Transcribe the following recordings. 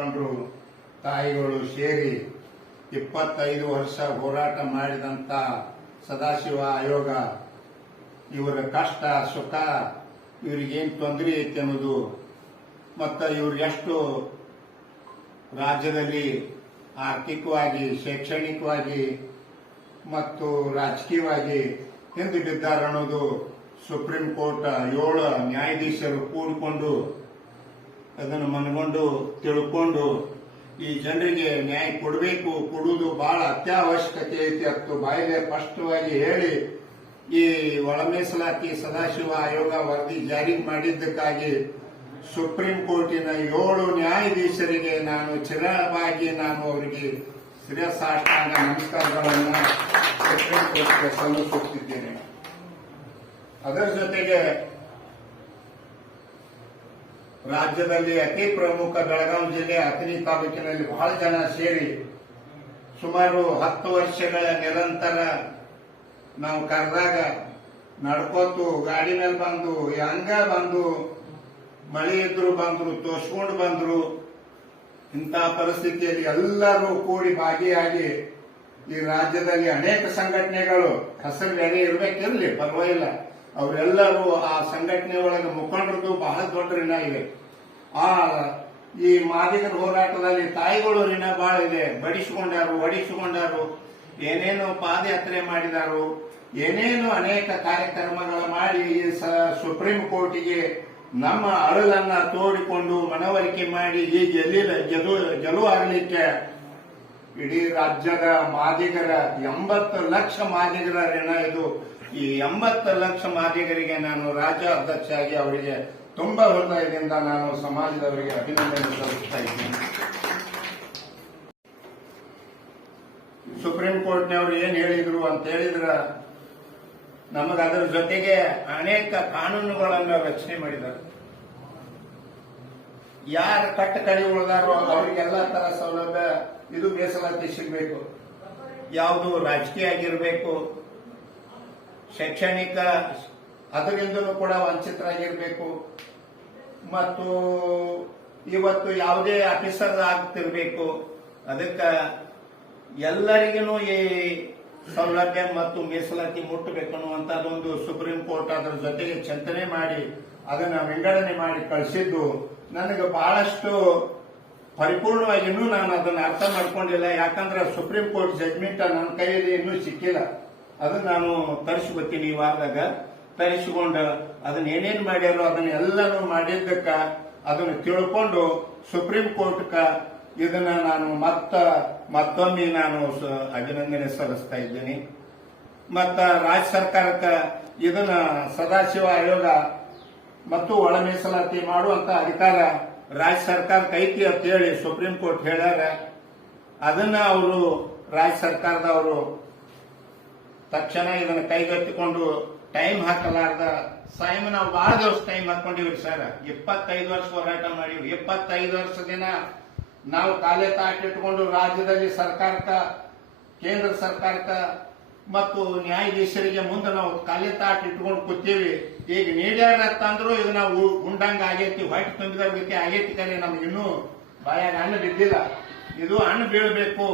ಮುಖಂಡರು ತಾಯಿಗಳು ಸೇರಿ 25 ವರ್ಷ ಹೋರಾಟ ಮಾಡಿದಂತ ಸದಾಶಿವ ಆಯೋಗ ಇವರ ಕಷ್ಟ ಸುಖ ಇವರಿಗೇನು ತೊಂದರೆ ಐತೆ ಅನ್ನೋದು ಮತ್ತು ಇವ್ರು ಎಷ್ಟು ರಾಜ್ಯದಲ್ಲಿ ಆರ್ಥಿಕವಾಗಿ ಶೈಕ್ಷಣಿಕವಾಗಿ ಮತ್ತು ರಾಜಕೀಯವಾಗಿ ಹಿಂದೆ ಬಿದ್ದಾರೆ ಅನ್ನೋದು ಸುಪ್ರೀಂ ಕೋರ್ಟ್ 7 ನ್ಯಾಯಾಧೀಶರು ಕೂಡಿಕೊಂಡು ಅದನ್ನು ಮನಗೊಂಡು ತಿಳ್ಕೊಂಡು ಈ ಜನರಿಗೆ ನ್ಯಾಯ ಕೊಡುವುದು ಬಹಳ ಅತ್ಯವಶ್ಯಕತೆ ಐತಿ ಅಂತ ಬಾಯಿಲೆ ಸ್ಪಷ್ಟವಾಗಿ ಹೇಳಿ ಈ ಒಳ ಮೀಸಲಾತಿ ಸದಾಶಿವ ಆಯೋಗ ವರದಿ ಜಾರಿ ಮಾಡಿದ್ದಕ್ಕಾಗಿ ಸುಪ್ರೀಂ ಕೋರ್ಟಿನ 7 ನ್ಯಾಯಾಧೀಶರಿಗೆ ನಾನು ಚಿರವಾಗಿ ಅವರಿಗೆ ಶಿರಸಾಷ್ಟಾಂಗ ನಮಸ್ಕಾರಗಳನ್ನು ಸುಪ್ರೀಂ ಕೋರ್ಟ್ಗೆ ಸಲ್ಲಿಸುತ್ತಿದ್ದೇನೆ. ಅದರ ಜೊತೆಗೆ ರಾಜ್ಯದಲ್ಲಿ ಅತಿ ಪ್ರಮುಖ ಬೆಳಗಾವಿ ಜಿಲ್ಲೆ ಅಥಣಿ ತಾಲೂಕಿನಲ್ಲಿ ಬಹಳ ಜನ ಸೇರಿ ಸುಮಾರು 10 ವರ್ಷಗಳ ನಿರಂತರ ನಾವು ಕರೆದಾಗ ನಡ್ಕೋತು ಗಾಡಿ ಮೇಲೆ ಬಂದು ಹಂಗ ಬಂದು ಮಳೆ ಇದ್ರು ಬಂದ್ರು ತೋರ್ಸ್ಕೊಂಡು ಬಂದ್ರು. ಇಂಥ ಪರಿಸ್ಥಿತಿಯಲ್ಲಿ ಎಲ್ಲರೂ ಕೂಡಿ ಭಾಗಿಯಾಗಿ ಈ ರಾಜ್ಯದಲ್ಲಿ ಅನೇಕ ಸಂಘಟನೆಗಳು ಹೆಸರು ಬೇರೆ ಇರಬೇಕಿರಲಿ ಪರವಾಗಿಲ್ಲ, ಅವರೆಲ್ಲರೂ ಆ ಏಕಸಂಘಟನೆ ಒಳಗೆ ಮುಖಂಡರದು ಬಹಳ ದೊಡ್ಡ ಋಣ ಇದೆ. ಈ ಮಾದಿಗರ ಹೋರಾಟದಲ್ಲಿ ತಾಯಿಗಳು ಋಣ ಬಹಳ ಇದೆ. ಬಡಿಸಿಕೊಂಡಾರು ಒಡಿಸಿಕೊಂಡಾರು, ಏನೇನು ಪಾದಯಾತ್ರೆ ಮಾಡಿದಾರು, ಏನೇನು ಅನೇಕ ಕಾರ್ಯಕ್ರಮಗಳು ಮಾಡಿ ಈ ಸುಪ್ರೀಂ ಕೋರ್ಟಿಗೆ ನಮ್ಮ ಅಳಲನ್ನ ತೋಡಿಕೊಂಡು ಮನವರಿಕೆ ಮಾಡಿ ಈ ಗೆಲುವಾಗಲಿಕ್ಕೆ ಇಡೀ ರಾಜ್ಯದ ಮಾದಿಗರ 80 ಲಕ್ಷ ಮಾದಿಗರ ಋಣ ಇದು. ಈ 80 ಲಕ್ಷ ಮಾದಿಗರಿಗೆ ನಾನು ರಾಜ್ಯ ಅಧ್ಯಕ್ಷರಾಗಿ ಅವರಿಗೆ ತುಂಬಾ ಹೃದಯದಿಂದ ನಾನು ಸಮಾಜದವರಿಗೆ ಅಭಿನಂದನೆ ಸಲ್ಲಿಸ್ತಾ ಇದ್ದೀನಿ. ಸುಪ್ರೀಂ ಕೋರ್ಟ್ನವರು ಏನ್ ಹೇಳಿದ್ರು ಅಂತ ಹೇಳಿದ್ರ ನಮಗೆ ಅದರ ಜೊತೆಗೆ ಅನೇಕ ಕಾನೂನುಗಳನ್ನು ರಚನೆ ಮಾಡಿದ್ದಾರೆ. ಯಾರ ಕಟ್ಟ ಕಡಿ ಉಳಿದಾರೋ ಅವರಿಗೆಲ್ಲ ತರ ಸೌಲಭ್ಯ ಇದು ಮೀಸಲಾತಿ ಸಿಗಬೇಕು. ಯಾವುದು ರಾಜಕೀಯ ಆಗಿರಬೇಕು, ಶೈಕ್ಷಣಿಕ ಅದರಿಂದಲೂ ಕೂಡ ವಂಚಿತರಾಗಿರ್ಬೇಕು, ಮತ್ತು ಇವತ್ತು ಯಾವುದೇ ಆಫೀಸರ್ ಆಗ್ತಿರ್ಬೇಕು. ಅದಕ್ಕೆ ಎಲ್ಲರಿಗೂ ಈ ಸೌಲಭ್ಯ ಮತ್ತು ಮೀಸಲಾತಿ ಮುಟ್ಟಬೇಕು ಅನ್ನುವಂಥದ್ದೊಂದು ಸುಪ್ರೀಂ ಕೋರ್ಟ್ ಅದರ ಜೊತೆಗೆ ಚಿಂತನೆ ಮಾಡಿ ಅದನ್ನ ವಿಂಗಡಣೆ ಮಾಡಿ ಕಳಿಸಿದ್ದು ನನಗೆ ಬಹಳಷ್ಟು ಪರಿಪೂರ್ಣವಾಗಿ ಇನ್ನೂ ನಾನು ಅದನ್ನ ಅರ್ಥ ಮಾಡ್ಕೊಂಡಿಲ್ಲ. ಯಾಕಂದ್ರೆ ಸುಪ್ರೀಂ ಕೋರ್ಟ್ ಜಡ್ಜ್ಮೆಂಟ್ ನನ್ನ ಕೈಯಲ್ಲಿ ಇನ್ನೂ ಸಿಕ್ಕಿಲ್ಲ. ಅದನ್ನ ನಾನು ತರಿಸ್ಕೊತೀನಿ ಈ ವಾರದಾಗ. ತರಿಸಿಕೊಂಡು ಅದನ್ನ ಏನೇನ್ ಮಾಡ್ಯಾರೋ ಅದನ್ನ ಎಲ್ಲನೂ ಮಾಡಿದ್ದಕ್ಕ ಅದನ್ನು ತಿಳ್ಕೊಂಡು ಸುಪ್ರೀಂ ಕೋರ್ಟ್ಕ ಇದನ್ನ ನಾನು ಮತ್ತೊಮ್ಮೆ ನಾನು ಅಭಿನಂದನೆ ಸಲ್ಲಿಸ್ತಾ ಇದ್ದೀನಿ. ಮತ್ತ ರಾಜ್ಯ ಸರ್ಕಾರಕ್ಕ ಇದನ್ನ ಸದಾಶಿವ ಆಯೋಗ ಮತ್ತು ಒಳ ಮೀಸಲಾತಿ ಮಾಡುವಂತ ಅಧಿಕಾರ ರಾಜ್ಯ ಸರ್ಕಾರಕ್ಕೆ ಐತಿ ಅಂತ ಹೇಳಿ ಸುಪ್ರೀಂ ಕೋರ್ಟ್ ಹೇಳ್ಯಾರ. ಅದನ್ನ ಅವರು ರಾಜ್ಯ ಸರ್ಕಾರದವರು ತಕ್ಷಣ ಇದನ್ನ ಕೈಗೆತ್ತಿಕೊಂಡು ಟೈಮ್ ಹಾಕಲಾರ್ದ ನಾವು ಬಹಳ ದಿವಸ ಟೈಮ್ ಹಾಕೊಂಡಿವಿ ಸರ್. 25 ವರ್ಷ ಹೋರಾಟ ಮಾಡಿವಿ. 25 ವರ್ಷ ದಿನ ನಾವು ಕಾಲೇ ತಾಟಿಟ್ಕೊಂಡು ರಾಜ್ಯದಲ್ಲಿ ಸರ್ಕಾರಕ್ಕ, ಕೇಂದ್ರ ಸರ್ಕಾರಕ್ಕ ಮತ್ತು ನ್ಯಾಯಾಧೀಶರಿಗೆ ಮುಂದೆ ನಾವು ಕಾಲೇ ತಾಟ್ ಇಟ್ಕೊಂಡು ಕೂತೀವಿ. ಈಗ ನೀಡ್ಯಾರತ್ತಂದ್ರು ಇದು ನಾವು ಉಂಡಂಗ ಆಗೈತಿ, ಹೊಟ್ಟೆ ತುಂಬಿದ ಗತಿ ಆಗೈತಿ. ಕರೆ ನಮ್ಗಿನ್ನೂ ಬಾಯಾಗ ಹಣ್ಣು ಬಿದ್ದಿಲ್ಲ. ಇದು ಹಣ್ಣು ಬೀಳಬೇಕು,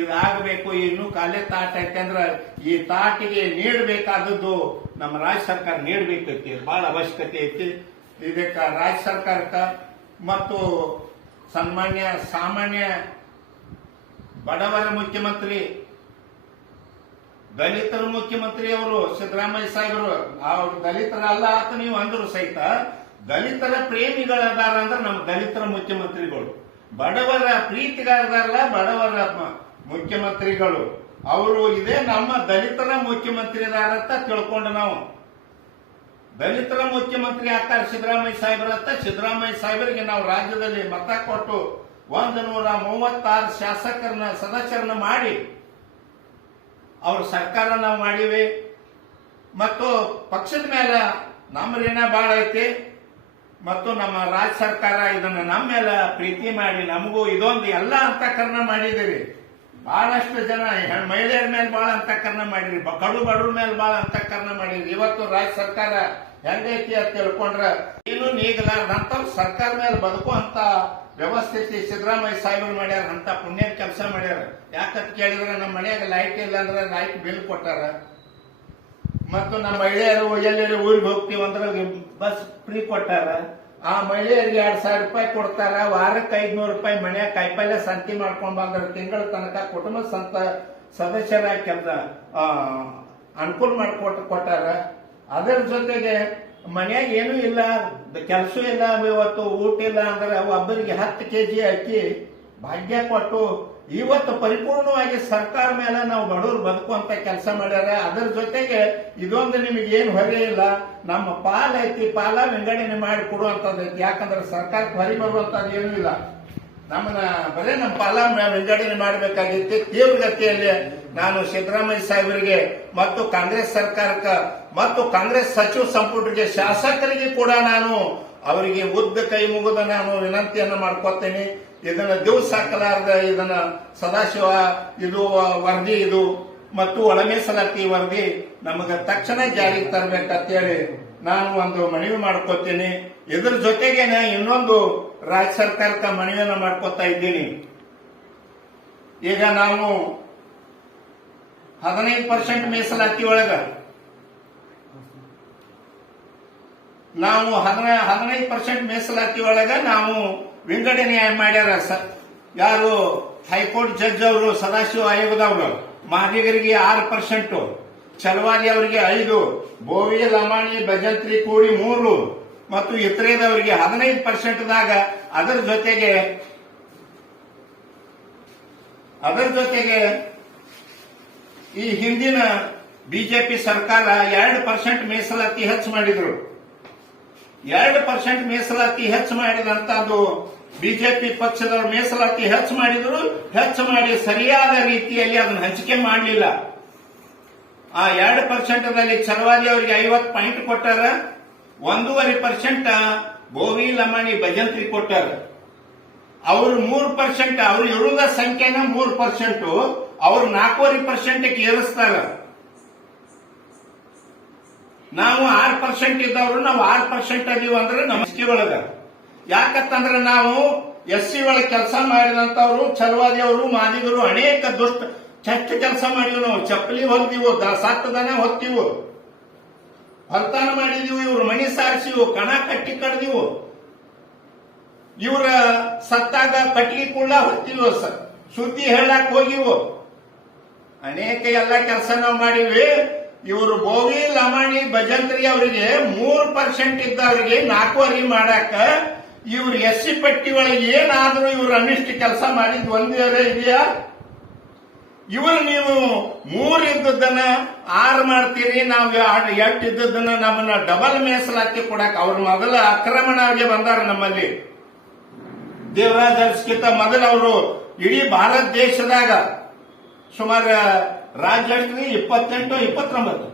ಇದಾಗಬೇಕು. ಇನ್ನೂ ಕಾಲೇ ತಾಟ್ ಐತೆ ಅಂದ್ರೆ ಈ ತಾಟಿಗೆ ನೀಡಬೇಕಾದದ್ದು ನಮ್ಮ ರಾಜ್ಯ ಸರ್ಕಾರ ನೀಡಬೇಕೈತಿ, ಬಹಳ ಅವಶ್ಯಕತೆ ಐತಿ. ಇದಕ್ಕ ರಾಜ್ಯ ಸರ್ಕಾರಕ್ಕ ಮತ್ತು ಸಾಮಾನ್ಯ ಬಡವರ ಮುಖ್ಯಮಂತ್ರಿ, ದಲಿತರ ಮುಖ್ಯಮಂತ್ರಿ ಅವರು ಸಿದ್ದರಾಮಯ್ಯ ಸಾಹೇಬರು, ಅವ್ರು ದಲಿತರಲ್ಲ ಆತ ನೀವು ಅಂದ್ರು ಸಹಿತ ದಲಿತರ ಪ್ರೇಮಿಗಳದಾರ ಅಂದ್ರೆ ನಮ್ಮ ದಲಿತರ ಮುಖ್ಯಮಂತ್ರಿಗಳು. ಬಡವರ ಪ್ರೀತಿಗಾರದಾರಲ್ಲ ಬಡವರ ಮುಖ್ಯಮಂತ್ರಿಗಳು ಅವರು. ಇದೇ ನಮ್ಮ ದಲಿತರ ಮುಖ್ಯಮಂತ್ರಿ ಅದಾರಂತ ತಿಳ್ಕೊಂಡು ನಾವು ದಲಿತರ ಮುಖ್ಯಮಂತ್ರಿ ಆಗ್ತಾರ ಸಿದ್ದರಾಮಯ್ಯ ಸಾಹೇಬರತ್ತ. ಸಿದ್ದರಾಮಯ್ಯ ಸಾಹೇಬರಿಗೆ ನಾವು ರಾಜ್ಯದಲ್ಲಿ ಮತ ಕೊಟ್ಟು 136 ಶಾಸಕರನ್ನ ಸದಸ್ಯರನ್ನ ಮಾಡಿ ಅವ್ರ ಸರ್ಕಾರ ನಾವು ಮಾಡಿವಿ. ಮತ್ತು ಪಕ್ಷದ ಮೇಲೆ ನಮ್ಮ ಋಣ ಬಹಳ ಐತಿ. ಮತ್ತು ನಮ್ಮ ರಾಜ್ಯ ಸರ್ಕಾರ ಇದನ್ನ ನಮ್ಮ ಮೇಲೆ ಪ್ರೀತಿ ಮಾಡಿ ನಮಗೂ ಇದೊಂದು ಎಲ್ಲ ಅಂತಃಕರಣ ಮಾಡಿದಿರಿ. ಬಹಳಷ್ಟು ಜನ ಮಹಿಳೆಯರ ಮೇಲೆ ಬಹಳ ಅಂತಃಕರಣ ಮಾಡಿರಿ, ಕಡು ಬಡವ್ರ ಮೇಲೆ ಬಹಳ ಅಂತಃಕರಣ ಮಾಡಿರಿ. ಇವತ್ತು ರಾಜ್ಯ ಸರ್ಕಾರ ಹೆಂಗೈತಿ ಅಂತ ತಿಳ್ಕೊಂಡ್ರ ಏನು ನೀಗಲಾರ್ದಂತ ಸರ್ಕಾರ ಮೇಲೆ ಬದುಕುವಂತ ವ್ಯವಸ್ಥಿತಿ ಸಿದ್ದರಾಮಯ್ಯ ಸಾಹೇಬರು ಮಾಡ್ಯಾರ, ಅಂತ ಪುಣ್ಯ ಕೆಲಸ ಮಾಡ್ಯಾರ. ಯಾಕಂತ ಕೇಳಿದ್ರೆ ನಮ್ಮ ಮನೆಯಾಗ ಲೈಟ್ ಇಲ್ಲ ಅಂದ್ರೆ ಲೈಟ್ ಬಿಲ್ ಕೊಟ್ಟಾರ. ಮತ್ತು ನಮ್ಮ ಮಹಿಳೆಯರು ಎಲ್ಲೆಲ್ಲಿ ಊರಿಗೆ ಹೋಗ್ತೀವಿ ಅಂದ್ರೆ ಬಸ್ ಫ್ರೀ ಕೊಟ್ಟಾರ. ಆ ಮಹಿಳೆಯರಿಗೆ 2,000 ರೂಪಾಯಿ ಕೊಡ್ತಾರ. ವಾರಕ್ಕೆ 500 ರೂಪಾಯಿ ಮನ್ಯಾಗ ಕಾಯಿಪಲ್ಯ ಸಂತಿ ಮಾಡ್ಕೊಂಡ್ ಬಂದ್ರೆ ತಿಂಗಳ ತನಕ ಕುಟುಂಬ ಸದಸ್ಯರ ಕೆಲಸ ಅನುಕೂಲ ಕೊಟ್ಟಾರ. ಅದರ ಜೊತೆಗೆ ಮನ್ಯಾಗ ಏನೂ ಇಲ್ಲ, ಕೆಲಸ ಇಲ್ಲ, ಇವತ್ತು ಊಟ ಇಲ್ಲ ಅಂದ್ರೆ ಒಬ್ಬರಿಗೆ 10 kg ಅಕ್ಕಿ ಭಾಗ್ಯ ಕೊಟ್ಟು ಇವತ್ತು ಪರಿಪೂರ್ಣವಾಗಿ ಸರ್ಕಾರ ಮೇಲೆ ನಾವು ಬಡವರು ಬದುಕುವಂತ ಕೆಲಸ ಮಾಡ್ಯಾರ. ಅದರ ಜೊತೆಗೆ ಇದೊಂದು ನಿಮಗೆ ಏನು ಹೊರೆ ಇಲ್ಲ, ನಮ್ಮ ಪಾಲ್ ಐತಿ, ಪಾಲ ವಿಂಗಡಣೆ ಮಾಡಿ ಕೊಡುವಂತದ್ದು ಐತಿ. ಯಾಕಂದ್ರೆ ಸರ್ಕಾರಕ್ಕೆ ಹೊರೆ ಬರುವಂತದ್ದು ಏನೂ ಇಲ್ಲ, ನಮ್ಮನ್ನ ಬರೇ ನಮ್ಮ ಪಾಲ ವಿಂಗಡಣೆ ಮಾಡಬೇಕಾಗಿತ್ತು. ತೀವ್ರಗತಿಯಲ್ಲಿ ನಾನು ಸಿದ್ದರಾಮಯ್ಯ ಸಾಹೇಬರಿಗೆ ಮತ್ತು ಕಾಂಗ್ರೆಸ್ ಸರ್ಕಾರಕ್ಕೆ ಮತ್ತು ಕಾಂಗ್ರೆಸ್ ಸಚಿವ ಸಂಪುಟಕ್ಕೆ ಶಾಸಕರಿಗೆ ಕೂಡ ನಾನು ಅವರಿಗೆ ಉದ್ದ ಕೈ ಮುಗಿದ ನಾನು ವಿನಂತಿಯನ್ನು ಮಾಡ್ಕೊತೇನೆ. ಇದನ್ನ ದಿವಸ ಹಾಕಲಾರ್ದ ಇದನ್ನ ಸದಾಶಿವ ಇದು ವರದಿ ಇದು ಮತ್ತು ಒಳ ಮೀಸಲಾತಿ ವರದಿ ನಮಗೆ ತಕ್ಷಣ ಜಾರಿಗೆ ತರಬೇಕಂತೇಳಿ ನಾನು ಒಂದು ಮನವಿ ಮಾಡ್ಕೋತೀನಿ. ಇದ್ರ ಜೊತೆಗೆ ಇನ್ನೊಂದು ರಾಜ್ಯ ಸರ್ಕಾರಕ್ಕೆ ಮನವಿಯನ್ನು ಮಾಡ್ಕೋತಾ ಇದ್ದೀನಿ. ಈಗ ನಾವು 15% ಮೀಸಲಾತಿ ಒಳಗ ನಾವು 15% ಮೀಸಲಾತಿ ಒಳಗ ನಾವು ವಿಂಗಡಣೆ ಮಾಡ್ಯಾರ. ಯಾರು ಹೈಕೋರ್ಟ್ ಜಡ್ಜ್ ಅವರು, ಸದಾಶಿವ ಆಯೋಗದವರು ಮಾದಿಗರಿಗೆ 6%, ಚಲವಾದಿ ಅವರಿಗೆ 5%, ಬೋವಿ ಲಮಾಣಿ ಭಜಂತ್ರಿ ಕೂಡಿ 3 ಮತ್ತು ಇತರೆದವರಿಗೆ 15%ದಾಗ ಅದರ ಜೊತೆಗೆ ಈ ಹಿಂದಿನ ಬಿಜೆಪಿ ಸರ್ಕಾರ 2% ಮೀಸಲಾತಿ ಹೆಚ್ಚು ಮಾಡಿದ್ರು. 2% ಮೀಸಲಾತಿ ಹೆಚ್ಚು ಮಾಡಿದಂತದ್ದು ಬಿಜೆಪಿ ಪಕ್ಷದವರು ಮೀಸಲಾತಿ ಹೆಚ್ಚು ಮಾಡಿದ್ರು. ಹೆಚ್ಚು ಮಾಡಿ ಸರಿಯಾದ ರೀತಿಯಲ್ಲಿ ಅದನ್ನು ಹಂಚಿಕೆ ಮಾಡಲಿಲ್ಲ. ಆ 2%ದಲ್ಲಿ ಚಲವಾದಿ ಅವರಿಗೆ 50 ಪಾಯಿಂಟ್ ಕೊಟ್ಟಾರ. 1.5% ಬೋವಿ ಲಮಾಣಿ ಭಜಂತ್ರಿ ಕೊಟ್ಟಾರ. ಅವರು 3%, ಅವ್ರು ಇರುವುದ ಸಂಖ್ಯೆನ 3%, ಅವ್ರು 4.5% ಏರಿಸ್ತಾರ. ನಾವು 6% ಇದ್ದವರು ನಾವು 6% ಅದೀವಿ ಅಂದ್ರೆ ನಮ್ಮ ಎಸ್ಸಿ ಒಳಗ. ಯಾಕಂತಂದ್ರೆ ನಾವು ಎಸ್ಸಿ ಒಳಗೆ ಕೆಲಸ ಮಾಡಿದಂತವ್ರು ಚಲವಾದಿ ಅವರು ಮಾದಿಗರು ಅನೇಕ ಕೆಟ್ಟ ಕೆಲಸ ಮಾಡಿದ್ವಿ. ನಾವು ಚಪ್ಪಲಿ ಹೊಲ್ತೀವು, ಸತ್ತದನ ಹೊತ್ತೀವು, ಹೊಲ್ತಾನ ಮಾಡಿದೀವು, ಇವ್ರು ಮಣಿ ಸಾರಿಸಿವು, ಕಣ ಕಟ್ಟಿ ಕಡ್ದಿವು, ಇವರ ಸತ್ತಾಗ ಕಟ್ಟಿಗೆ ಕೂಡ ಹೊತ್ತೀವಿ, ಸುದ್ದಿ ಹೇಳಕ್ ಹೋಗಿವು, ಅನೇಕ ಎಲ್ಲ ಕೆಲಸ ನಾವು ಮಾಡಿವಿ. ಇವರು ಬೋವಿ ಲಮಾಣಿ ಭಜಂತ್ರಿ ಅವರಿಗೆ 3% ಇದ್ದವರಿಗೆ 4.5 ಮಾಡಾಕ ಇವ್ರು ಎಸ್ಸಿ ಪಟ್ಟಿ ಒಳಗೆ ಏನಾದ್ರೂ ಇವ್ರು ಅನಿಷ್ಟ ಕೆಲಸ ಮಾಡಿದ್ ಒಂದೇ ಇದೆಯಾ? ಇವರು ನೀವು 3 ಇದ್ದದನ್ನ 6 ಮಾಡ್ತೀರಿ, ನಾವು 8 ಇದ್ದದನ್ನ ನಮ್ಮನ್ನ ಡಬಲ್ ಮೀಸಲಾತಿ ಕೊಡಾಕ ಅವ್ರ ಮೊದಲ ಆಕ್ರಮಣವಾಗಿ ಬಂದಾರ. ನಮ್ಮಲ್ಲಿ ದೇವರಾಜ್ ಅರಸ್ಕಿಂತ ಮೊದಲು ಅವರು ಇಡೀ ಭಾರತ ದೇಶದಾಗ ಸುಮಾರು ರಾಜ್ಯ 28 29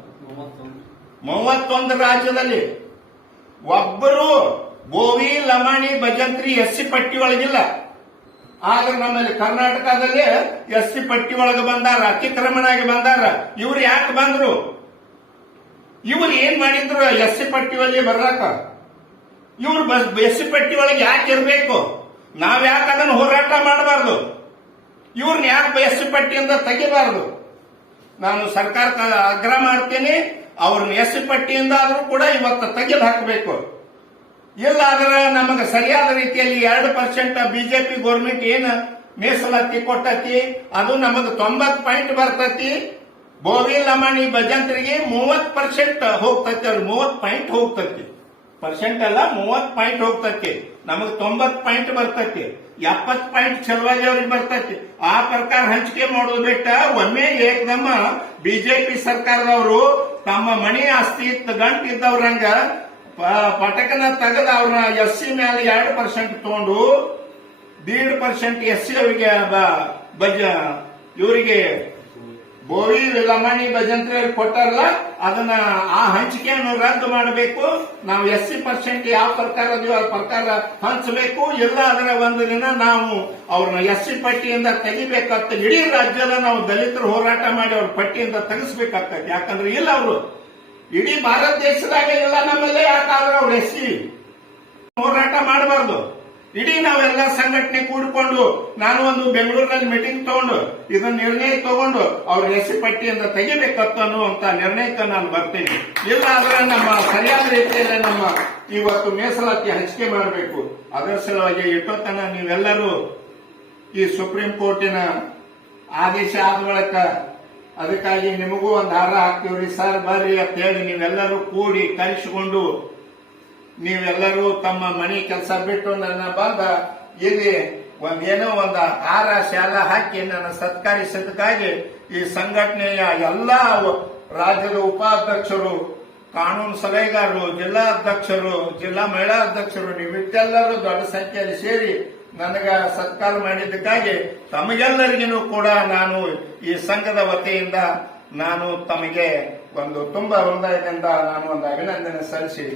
31 ರಾಜ್ಯದಲ್ಲಿ ಒಬ್ಬರು ಬೋವಿ ಲಮಾಣಿ ಭಜಂತ್ರಿ ಎಸ್ಸಿ ಪಟ್ಟಿ ಒಳಗಿಲ್ಲ. ಆದ್ರೆ ನಮ್ಮಲ್ಲಿ ಕರ್ನಾಟಕದಲ್ಲಿ ಎಸ್ಸಿ ಪಟ್ಟಿ ಒಳಗೆ ಬಂದಾರ, ಅತಿಕ್ರಮಣ ಆಗಿ ಬಂದಾರ. ಇವ್ರು ಯಾಕೆ ಬಂದ್ರು? ಇವ್ರು ಏನ್ ಮಾಡಿದ್ರು ಎಸ್ಸಿ ಪಟ್ಟಿ ಒಳಗೆ ಬರ್ಲಾಕ? ಇವ್ರು ಎಸ್ಸಿ ಪಟ್ಟಿ ಒಳಗೆ ಯಾಕೆ ಇರಬೇಕು? ನಾವ್ ಯಾಕೆ ಅದನ್ನು ಹೋರಾಟ ಮಾಡಬಾರ್ದು? ಇವ್ರನ್ನ ಯಾಕೆ ಎಸ್ಸಿ ಪಟ್ಟಿಯಿಂದ ತೆಗಿಬಾರ್ದು? ನಾನು ಸರ್ಕಾರಕ್ಕೆ ಆಗ್ರಹ ಮಾಡ್ತೀನಿ, ಅವ್ರನ್ನ ಎಸ್ಸಿ ಪಟ್ಟಿಯಿಂದ ಆದ್ರೂ ಕೂಡ ಇವತ್ತು ತೆಗೆದು ಹಾಕಬೇಕು. ಇಲ್ಲ ಆದ್ರೆ ನಮಗೆ ಸರಿಯಾದ ರೀತಿಯಲ್ಲಿ 2% ಬಿಜೆಪಿ ಗೌರ್ಮೆಂಟ್ ಏನ್ ಮೀಸಲಾತಿ ಕೊಟ್ಟತಿ ಅದು ನಮಗೆ 90 ಪಾಯಿಂಟ್ ಬರ್ತತಿ. ಬೋವಿ ಲಮಾಣಿ ಭಜಂತ್ರಿಗೆ 30% ಹೋಗ್ತತಿ, ಅವ್ರಿಗೆ 30 ಪಾಯಿಂಟ್ ಹೋಗ್ತತಿ. ಪರ್ಸೆಂಟ್ ಅಲ್ಲ, 30 ಪಾಯಿಂಟ್ ಹೋಗ್ತತಿ. ನಮಗೆ 90 ಪಾಯಿಂಟ್ ಬರ್ತತಿ. 70 ಪಾಯಿಂಟ್ ಚಲವಾದಿ ಅವ್ರಿಗೆ ಬರ್ತತಿ. ಆ ಪ್ರಕಾರ ಹಂಚಿಕೆ ಮಾಡೋದು ಬಿಟ್ಟ ಒಮ್ಮೆ ಏಕದಮ್ಮ ಬಿಜೆಪಿ ಸರ್ಕಾರದವರು ತಮ್ಮ ಮಣಿ ಆಸ್ತಿ ಗಂಟಿದ್ದವ್ರಂಗ ಪಟಕನ ತೆಗೆದು ಅವ್ರನ್ನ ಎಸ್ಸಿ ಮೇಲೆ 2% ತಗೊಂಡು 1.5% ಎಸ್ಸಿ ಅವರಿಗೆ ಇವರಿಗೆ ಬೋವಿ ಲಮಾಣಿ ಭಜಂತ್ರಿ ಕೊಟ್ಟಾರಲ್ಲ ಅದನ್ನ ಆ ಹಂಚಿಕೆಯನ್ನು ರದ್ದು ಮಾಡಬೇಕು. ನಾವು 80% ಯಾವ ಪ್ರಕಾರ ಅದೀವೋ ಆ ಪ್ರಕಾರ ಹಂಚಬೇಕು. ಇಲ್ಲ ಅದರ ಒಂದು ದಿನ ನಾವು ಅವ್ರನ್ನ ಎಸ್ಸಿ ಪಟ್ಟಿಯಿಂದ ತೆಗಿಬೇಕಾಗ್ತದೆ. ಇಡೀ ರಾಜ್ಯದ ನಾವು ದಲಿತರು ಹೋರಾಟ ಮಾಡಿ ಅವ್ರ ಪಟ್ಟಿಯಿಂದ ತೆಗಿಸ್ಬೇಕಾಗ್ತದೆ. ಯಾಕಂದ್ರೆ ಇಲ್ಲ ಅವರು ಇಡೀ ಭಾರತ ದೇಶದಾಗ ಇಲ್ಲ ನಮ್ಮಲ್ಲೇ. ಯಾಕಾದ್ರೆ ಅವ್ರು ಎಸ್ಸಿ ಹೋರಾಟ ಮಾಡಬಾರ್ದು. ಇಡೀ ನಾವೆಲ್ಲ ಸಂಘಟನೆ ಕೂಡಿಕೊಂಡು ನಾನು ಒಂದು ಬೆಂಗಳೂರಿನಲ್ಲಿ ಮೀಟಿಂಗ್ ತಗೊಂಡು ಇದನ್ನ ನಿರ್ಣಯ ತಗೊಂಡು ಅವ್ರ ಹೆಸರು ಪಟ್ಟಿಯಿಂದ ತೆಗಿಬೇಕತ್ತು ಅನ್ನುವಂತ ನಿರ್ಣಯಕ್ಕೆ ನಾನು ಬರ್ತೀನಿ. ಇಲ್ಲ ಆದ್ರೆ ನಮ್ಮ ಸರಿಯಾದ ರೀತಿಯಲ್ಲಿ ನಮ್ಮ ಇವತ್ತು ಮೀಸಲಾತಿ ಹಂಚಿಕೆ ಮಾಡಬೇಕು. ಅದರ ಸಲುವಾಗಿ ಇಟ್ಟೋತನ ನೀವೆಲ್ಲರೂ ಈ ಸುಪ್ರೀಂ ಕೋರ್ಟಿನ ಆದೇಶ ಆದ ಬಳಿಕ ಅದಕ್ಕಾಗಿ ನಿಮಗೂ ಒಂದು ಹಾರ ಹಾಕ್ತೀವ್ರಿ ಸರ್ ಬರ್ರಿ ಅಂತ ಹೇಳಿ ನೀವೆಲ್ಲರೂ ಕೂಡಿ ಕಲಿಸಿಕೊಂಡು ನೀವೆಲ್ಲರೂ ತಮ್ಮ ಮನೆ ಕೆಲಸ ಬಿಟ್ಟು ನನ್ನ ಬಂದ ಇಲ್ಲಿ ಏನೋ ಒಂದು ಹಾರ ಶಾಲ ಹಾಕಿ ನನ್ನ ಸತ್ಕರಿಸಿದ್ದಕ್ಕಾಗಿ ಈ ಸಂಘಟನೆಯ ಎಲ್ಲಾ ರಾಜ್ಯದ ಉಪಾಧ್ಯಕ್ಷರು, ಕಾನೂನು ಸಲಹೆಗಾರರು, ಜಿಲ್ಲಾ ಅಧ್ಯಕ್ಷರು, ಜಿಲ್ಲಾ ಮಹಿಳಾ ಅಧ್ಯಕ್ಷರು ನೀವಿಟ್ಟೆಲ್ಲರೂ ದೊಡ್ಡ ಸಂಖ್ಯೆಯಲ್ಲಿ ಸೇರಿ ನನಗ ಸತ್ಕಾರ ಮಾಡಿದ್ದಕ್ಕಾಗಿ ತಮಗೆಲ್ಲರಿಗೂ ಕೂಡ ನಾನು ಈ ಸಂಘದ ವತಿಯಿಂದ ನಾನು ತಮಗೆ ಒಂದು ತುಂಬಾ ಹೃದಯದಿಂದ ನಾನು ಒಂದು ಅಭಿನಂದನೆ ಸಲ್ಲಿಸಿ